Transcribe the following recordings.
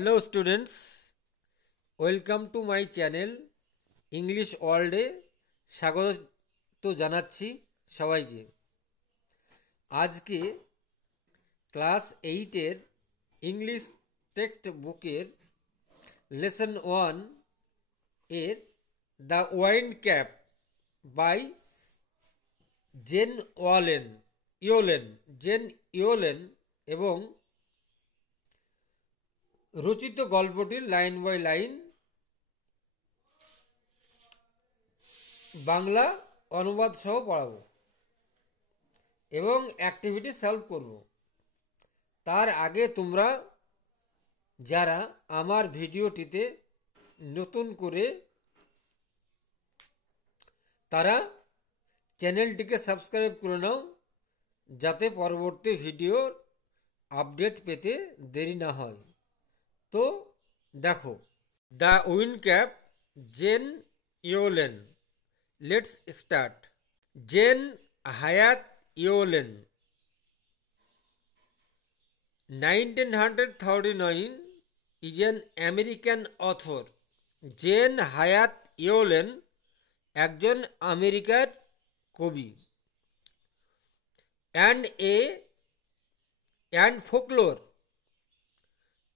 Hello students, welcome to my channel English ওয়ার্ল্ডে স্বাগত জানাচ্ছি সবাইকে। আজকে ক্লাস 8-এর ইংলিশ টেক্সট বুকের লেসন 1 এর the wind cap by Jane Yolen এবং রচিত গল্পটির লাইন বাই লাইন বাংলা অনুবাদ সহ পড়াবো এবং অ্যাক্টিভিটি সলভ করব। তার আগে তোমরা যারা আমার ভিডিওটিতে নতুন করে তারা চ্যানেলটিকে সাবস্ক্রাইব করে নাও, যাতে পরবর্তী ভিডিওর আপডেট পেতে দেরি না হয়। তো দেখো, the wind cap, Jane Yolen. Let's start. Jane Hyatt Yolen 1939 is an American author. Jane Hyatt Yolen একজন আমেরিকার কবি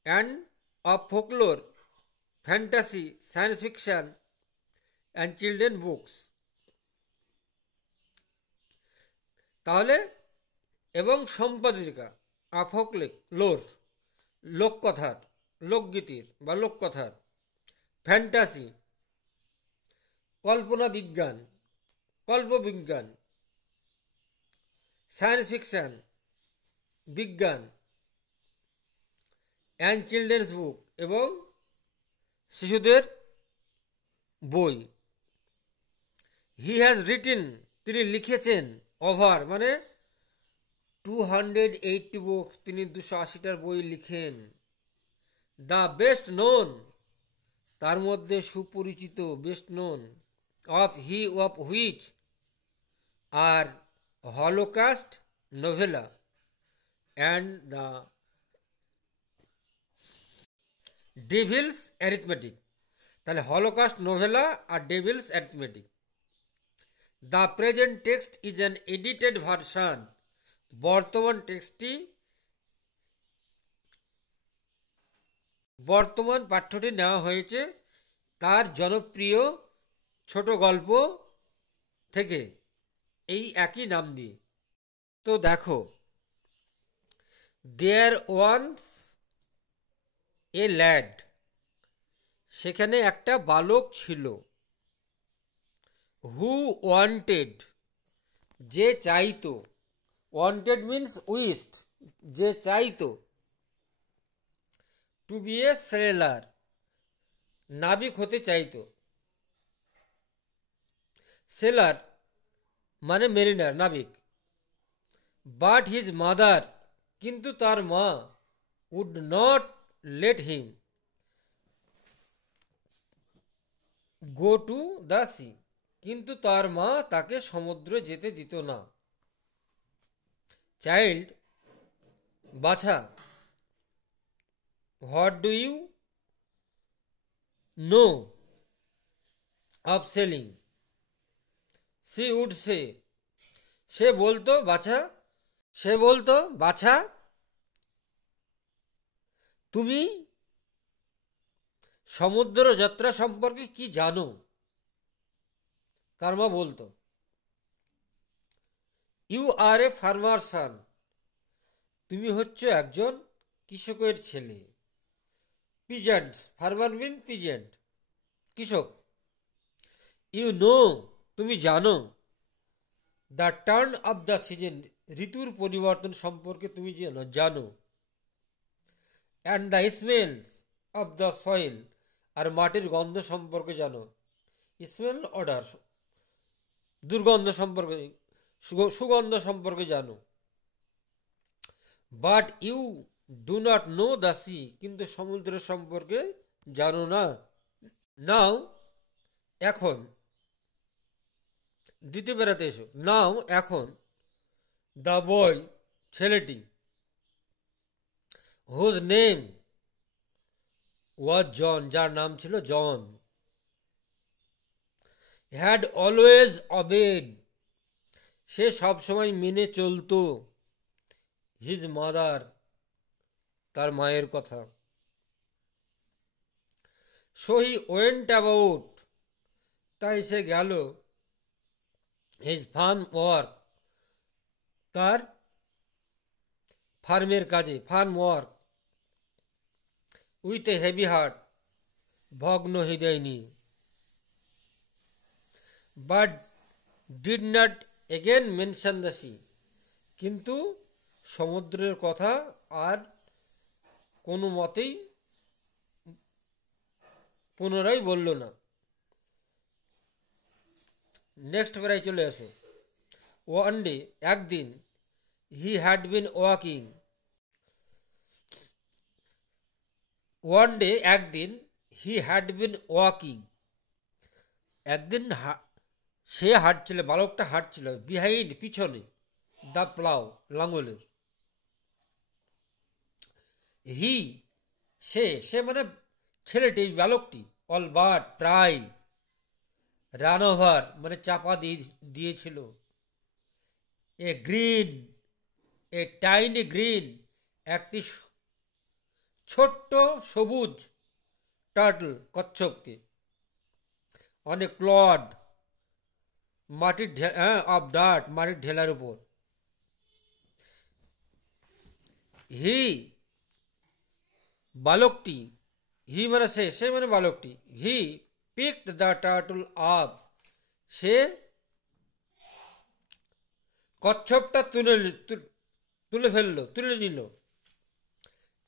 and folklore, fantasy, science fiction and children books. তাহলে এবং সম্পাদিকা ফোকলোর, লোককথার, লোকগীতির বা লোককথার, ফ্যান্টাসি কল্পবিজ্ঞান, সায়েন্স ফিকশন বিজ্ঞান, অ্যান্ড চিলড্রেন্স বুক এবং শিশুদের বই। হি হ্যাজ রিটেন, তিনি লিখেছেন, ওভার মানে 280 বুকস, তিনি 280টার বই লিখেন। দ্য বেস্ট নোন, তার মধ্যে সুপরিচিত, best known of which are Holocaust novella and the devil's arithmetic. তাহলে হলোকাস্ট নোভেলা আর devil's arithmetic. The present text is an edited version, বর্তমান পাঠ্যটি নেওয়া হয়েছে তার জনপ্রিয় ছোট গল্প থেকে, এই একই নাম দিয়ে। তো দেখো, দেয়ার ওয়ান্স এ ল্যাড, সেখানে একটা বালক ছিল। হু ওয়ান্টেড, যে চাইতো, ওয়ান্টেড মিন্স উইশড, যে চাইতো, টু বি এ সেলার, নাবিক হতে চাইতো। সেলার মানে মেরিনার, নাবিক। বাট হিজ মাদার, কিন্তু তার মা, would not let him go to the sea, কিন্তু তার মা তাকে সমুদ্রে যেতে দিত না। চাইল্ড, বাছা। What do you know of sailing, sea would say, সে বলতো বাছা তুমি সমুদ্র যাত্রা সম্পর্কে কি জানো? তার মা বলতো। ইউ আর এ ফার্মার সান, তুমি হচ্ছে একজন কৃষকের ছেলে। পিজেন্ট, ফার্মার মিন পিজেন্ট, কৃষক। ইউ নো, তুমি জানো। The turn of the season, ঋতুর পরিবর্তন সম্পর্কে তুমি জানো। And the smell of the soil, আর মাটির গন্ধ সম্পর্কে জানো। স্মেল, অডার, দুর্গন্ধ সম্পর্কে, সুগন্ধ সম্পর্কে জানো। But you do not know the sea, কিন্তু সমুদ্রের সম্পর্কে জানো না। নাও, এখন, দ্বিতীয় বেড়াতে এসো। নাও, এখন, দ্য বয়, ছেলেটি, হুজ নেম, ওয়াজ জন, যার নাম ছিল জন, হ্যাড অলওয়েজ অবেড, সে সবসময় মেনে চলতো, হিজ মাদার, তার মায়ের কথা। সো হি ওয়েন্ট অ্যাবাউট, তাই সে গেল, হিজ ফার্ম ওয়ার্ক, তার ফার্মের কাজে, farm work, with a heavy heart, ভগ্ন হৃদয় নিয়ে। But did not again mention the sea, কিন্তু সমুদ্রের কথা আর কোনো মতেই পুনরায় বলল না। নেক্সট প্যারায় চলে আসো। ওয়ান ডে, একদিন, he had been walking, one day একদিন, হি হ্যাড বিন ওয়াকিং, একদিন সে হাঁটছিল, বালকটা হাঁটছিল, বিহাইন্ড, পিছনে, দ্য প্লাউ, লাঙ্গলের। হি, সে মানে ছেলেটি, বালকটি, অল বাট, প্রায়, রান ওভার মানে চাপা দিয়েছিল, a green, a tiny green, একটি ছোট্ট সবুজ টার্টল, কচ্ছপকে, অনেক ক্লড, মাটির অফ ডার্ট, মাটির ঢেলার উপর। হি, বালকটি, হি মানে সে মানে বালকটি, he picked the turtle up, সে কচ্ছপটা তুলে ফেললো, তুলে নিল,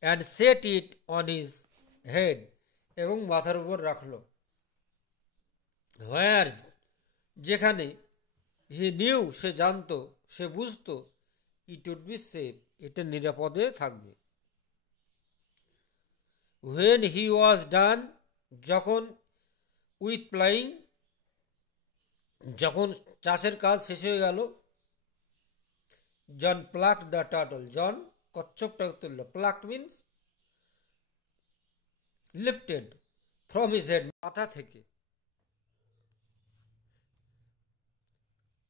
and set it on his head, এবং মাথার উপর রাখলো। হোয়ার, যেখানে, হি নিউ, সে জানতো, সে বুঝতো, ইট উড বি সেফ, এটা নিরাপদে থাকবে। হোয়েন হি ওয়াজ ডান, যখন, উইথ প্লাইং, যখন চাষের কাজ শেষ হয়ে গেল, John pluck the turtle, John কচ্ছপটা তুলল, pluck means lifted, from his head, মাথা থেকে,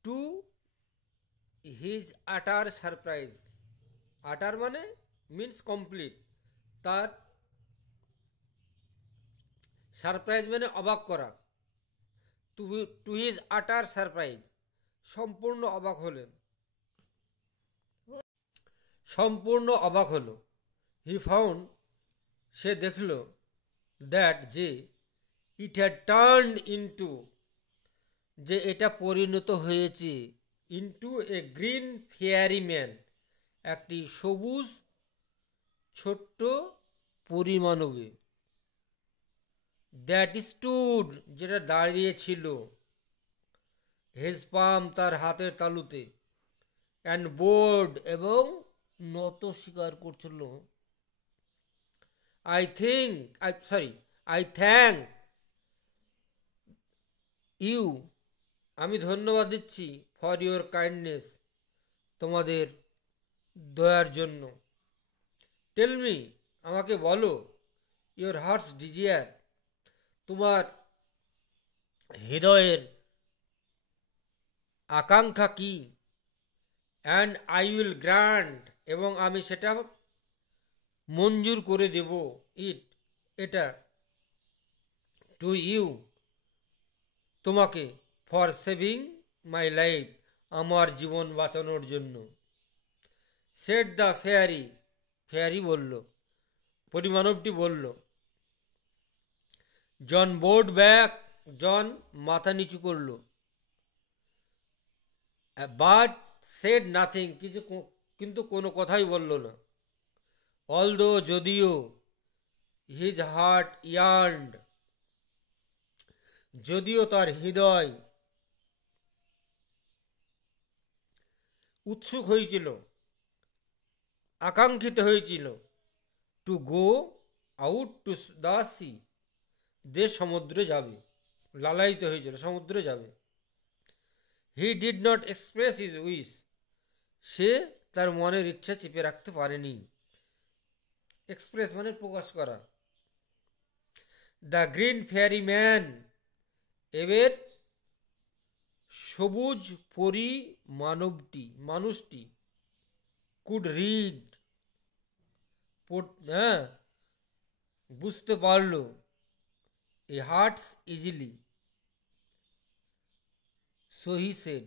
টু হিজ আটার সারপ্রাইজ, আটার মানে মিন্স কমপ্লিট, তার সারপ্রাইজ মানে অবাক করা, টু হিজ আটার সারপ্রাইজ, সম্পূর্ণ অবাক হলেন, সম্পূর্ণ অবাক হলো। হি ফাউন্ড, সে দেখল, দ্যাট, যে, ইট হ্যাড টার্নড ইনটু, যে এটা পরিণত হয়েছে, into a green fairy man, একটি সবুজ ছোট্ট পরিমাণবে, দ্যাট স্টুড, যেটা দাঁড়িয়ে ছিল, হিজ পাম, তার হাতের তালুতে, অ্যান্ড বোর্ড, এবং নত স্বীকার করছিল, আই থ্যাঙ্ক ইউ, আমি ধন্যবাদ দিচ্ছি, ফর ইউর কাইন্ডনেস, তোমাদের দয়ার জন্য। টেল মি, আমাকে বলো, ইউর হার্টস ডিজিয়ার, তোমার হৃদয়ের আকাঙ্ক্ষা কি, অ্যান্ড আই উইল গ্রান্ট, এবং আমি সেটা মঞ্জুর করে দেব, এটা, টু ইউ, তোমাকে, ফর সেভিং মাই লাইফ, আমার জীবন বাঁচানোর জন্য। সেট দ্য ফেয়ারি, ফেয়ারি বলল, পরিমাণবটি বলল। জন বোর্ড ব্যাক, জন মাথা নিচু করল, বাট সেড নাথিং, কিন্তু কোনো কথাই বলল না। অলদো, যদিও, হিজ হার্ট ইয়ার্নড, যদিও তার হৃদয় উৎসুক হয়েছিল, আকাঙ্ক্ষিত হয়েছিল, to go out to the sea, দেশ সমুদ্রে যাবে, লালায়িত হয়েছিল, সমুদ্রে যাবে। He did not express his wish, সে তার মনের ইচ্ছা চেপে রাখতে পারেনি, এক্সপ্রেস মানে প্রকাশ করা। দ্য গ্রিন ফেয়ারি ম্যান, এবার সবুজ পরি মানুষটি কুড রিড, হ্যাঁ, বুঝতে পারলো, a hearts easily, so he said.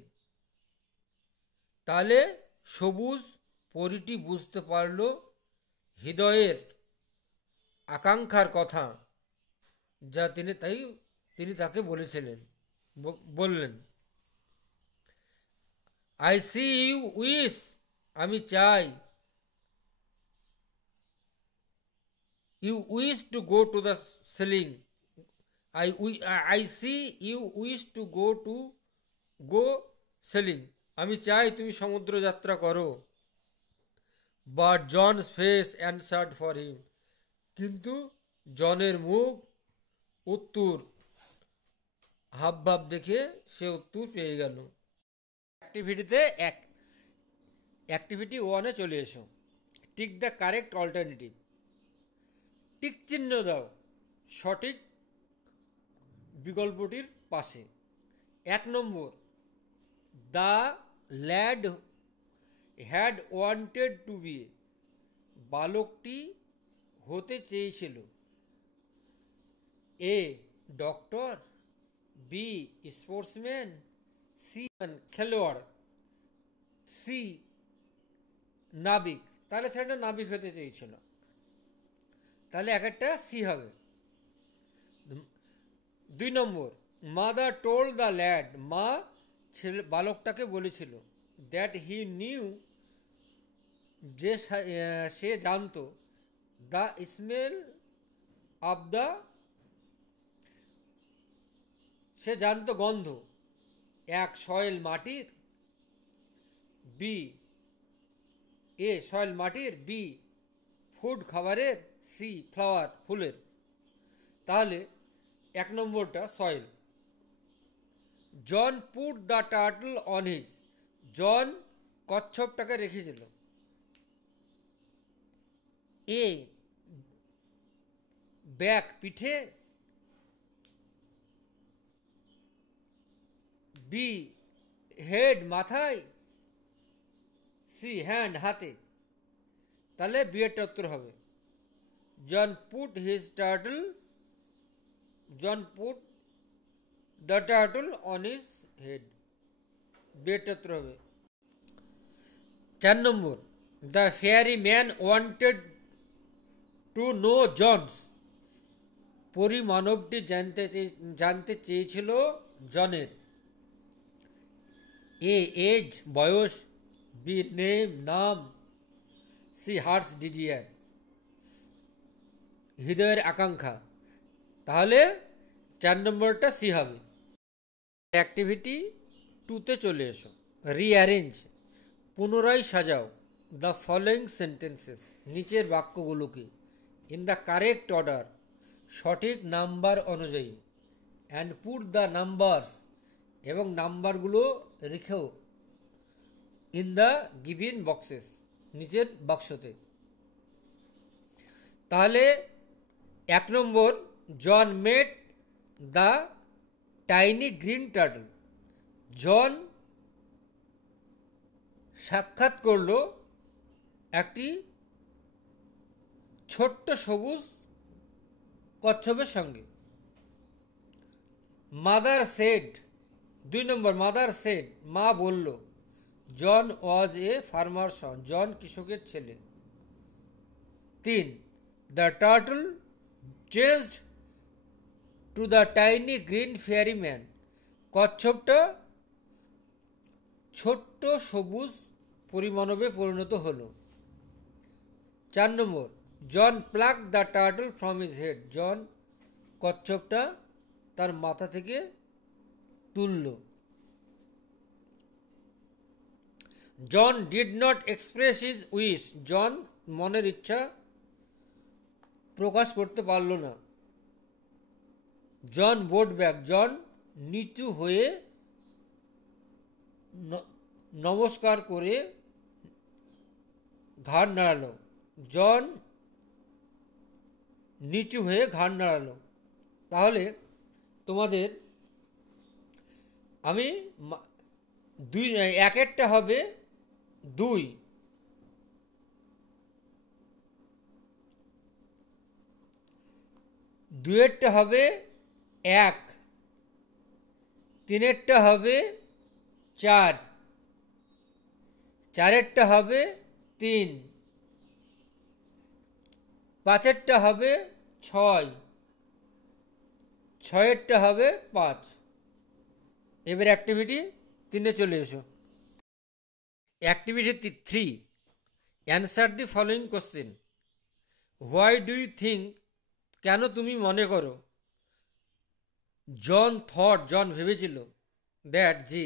তাহলে সবুজ পরিটি বুঝতে পারলো হৃদয়ের আকাঙ্ক্ষার কথা, যা তিনি তাকে বললেন। আই সি ইউ উইশ, আমি চাই, you wish to go to the sailing, I see you wish to go sailing, আমি চাই তুমি সমুদ্র যাত্রা করো। But John's face answered for him, কিন্তু জনের মুখ উত্তর, হাবভাব দেখে সে উত্তর পেয়ে গেল। অ্যাক্টিভিটি 1-এ চলে এসো। Tick the correct alternative, tick চিহ্ন দাও সঠিক বিকল্পটির পাশে। 1 নম্বর, the lad had wanted to be, বালকটি হতে চেয়েছিল A doctor, B sportsman, C খেলোয়াড়, সি নাবিক। তাহলে ছেলেটা নাবিক হতে চেয়েছিল, তাহলে এক একটা সি হবে। 2 নম্বর, মাদার টোল্ড দ্য ল্যাড, মা বালকটাকে বলেছিল, দ্যাট হি নিউ, যে সে জানতো, দ্য স্মেল অফ দ্য, সে জানতো গন্ধ, এক সয়েল মাটির, বি সয়েল মাটির, বি ফুড খাবারের, সি ফ্লাওয়ার ফুলের। তাহলে 1 নম্বরটা soil. John put the turtle on his, John কচ্ছপটাকে রেখেছিল এ ব্যাক পিঠে, বি হেড মাথায়, সি হ্যান্ড হাতে। তাহলে বি এর উত্তর হবে John put the turtle on his head, B এর উত্তর হবে। 4 নম্বর, the fairy man wanted to know John's, পরিমানবটি জানতে চেয়েছিল জনের এ এজ বয়স, বি নেম নাম, সি হার্টস ডিজিয়ার হৃদয়ের আকাঙ্ক্ষা। তাহলে 4 নম্বরটা সি হবে। অ্যাক্টিভিটি 2-তে চলে এসো। রিঅ্যারেঞ্জ, পুনরায় সাজাও দ্য ফলোয়িং সেন্টেন্সেস, নিচের বাক্যগুলোকে, ইন দ্য কারেক্ট অর্ডার, সঠিক নাম্বার অনুযায়ী, অ্যান্ড পুট দ্য নাম্বারস, এবং নাম্বারগুলো রেখেও, ইন দ্য গিভিন বক্সেস, নিচের বাক্সতে। তাহলে 1 নম্বর, John met the tiny green turtle, John সাক্ষাৎ করল একটি ছোট্ট সবুজ কচ্ছপের সঙ্গে। মাদার সেড, 2 নম্বর, মাদার সেড, মা বলল, জন ওয়াজ এ ফার্মার সন, জন কৃষকের ছেলে। 3, the turtle changed to the tiny green fairy man, কচ্ছপটা ছোট্ট সবুজ পরিমাণবে পরিণত হলো। 4 নম্বর, John pluck the turtle from his head, John কচ্ছপটা তার মাথা থেকে তুলল। John did not express his wish, John মনের ইচ্ছা প্রকাশ করতে পারল না। জন বোট ব্যাক, জন নিচু হয়ে নমস্কার করে ঘাড় নাড়ালো, জন নিচু হয়ে ঘাড় নাড়ালো। তাহলে তোমাদের আমি দুই, একেরটা হবে 2, দুয়েরটা হবে 1, তিনেরটা হবে 4, চারেরটা হবে 3, পাঁচেরটা হবে 6, ছয়েরটা হবে 5। এবার অ্যাক্টিভিটি 3-এ চলে এসো। Activity 3, answer the following question. Why do you think, কেন তুমি মনে করো, জন ভেবেছিল, দ্যাট জি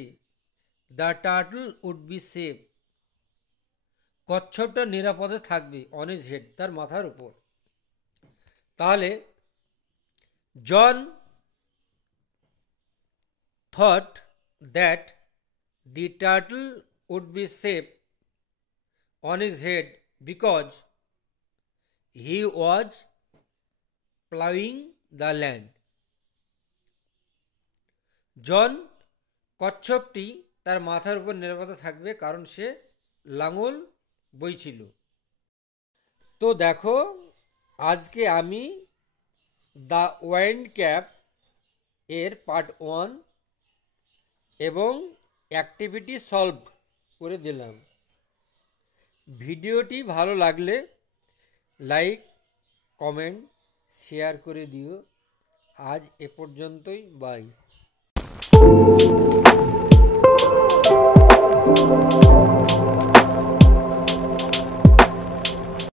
the turtle would be safe, কচ্ছপটা নিরাপদে থাকবে, অন হিজ হেড, তার মাথার উপর। তাহলে John thought that the turtle would be safe on his head because he was plowing the land. জন কচ্ছপটি তার মাথার উপর নিরাপদে থাকবে কারণ সে লাঙল বইছিল। তো দেখো, আজকে আমি দ্য ওয়াইন্ড ক্যাপ এর পার্ট 1 এবং অ্যাক্টিভিটি সলভ করে দিলাম। ভিডিওটি ভালো লাগলে লাইক, কমেন্ট, শেয়ার করে দিও। আজ এ পর্যন্তই, বাই।